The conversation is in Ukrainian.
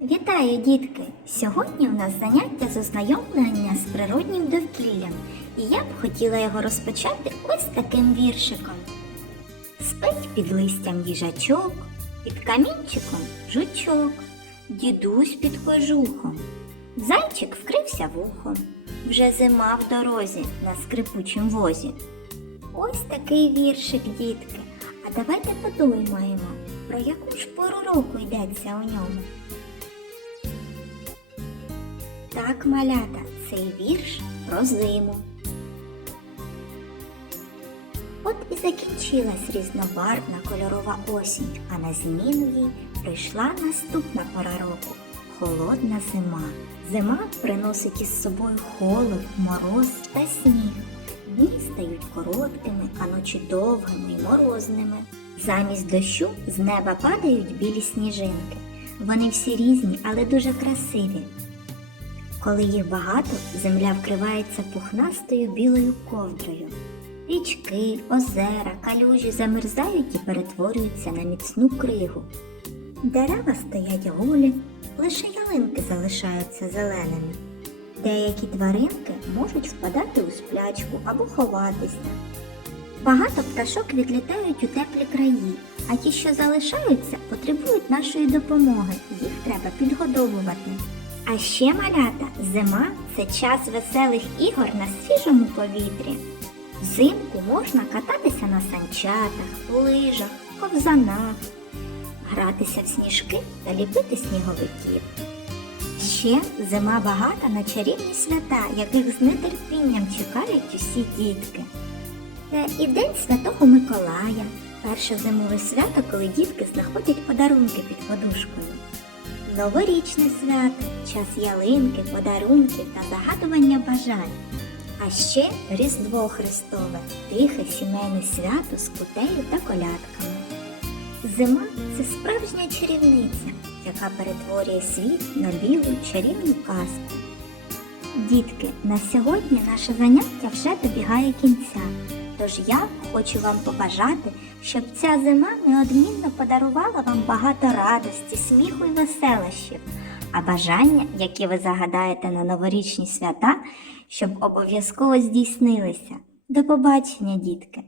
Вітаю, дітки! Сьогодні у нас заняття з ознайомлення з природнім довкіллям, і я б хотіла його розпочати ось таким віршиком. Спить під листям їжачок, під камінчиком жучок, дідусь під кожухом. Зайчик вкрився вухом, вже зима в дорозі на скрипучім возі. Ось такий віршик, дітки. А давайте подумаємо, про яку ж пору року йдеться у ньому. Так, малята, цей вірш про зиму. От і закінчилась різнобарвна кольорова осінь, а на зміну їй прийшла наступна пора року холодна зима. Зима приносить із собою холод, мороз та сніг. Дні стають короткими, а ночі довгими й морозними. Замість дощу з неба падають білі сніжинки. Вони всі різні, але дуже красиві. Коли їх багато, земля вкривається пухнастою білою ковдрою. Річки, озера, калюжі замерзають і перетворюються на міцну кригу. Дерева стоять голі, лише ялинки залишаються зеленими. Деякі тваринки можуть впадати у сплячку або ховатися. Багато пташок відлітають у теплі краї, а ті, що залишаються, потребують нашої допомоги, їх треба підгодовувати. А ще малята, зима це час веселих ігор на свіжому повітрі. Взимку можна кататися на санчатах, лижах, ковзанах, гратися в сніжки та ліпити сніговиків. Ще зима багата на чарівні свята, яких з нетерпінням чекають усі дітки. Це і День Святого Миколая, перше зимове свято, коли дітки знаходять подарунки під подушкою. Новорічне свято, час ялинки, подарунків та загадування бажань. А ще Різдво Христове, тихе сімейне свято з кутею та колядками. Зима це справжня чарівниця, яка перетворює світ на білу чарівну казку. Дітки, на сьогодні наше заняття вже добігає кінця. Тож я хочу вам побажати, щоб ця зима неодмінно подарувала вам багато радості, сміху і веселощів, а бажання, які ви загадаєте на новорічні свята, щоб обов'язково здійснилися. До побачення, дітки!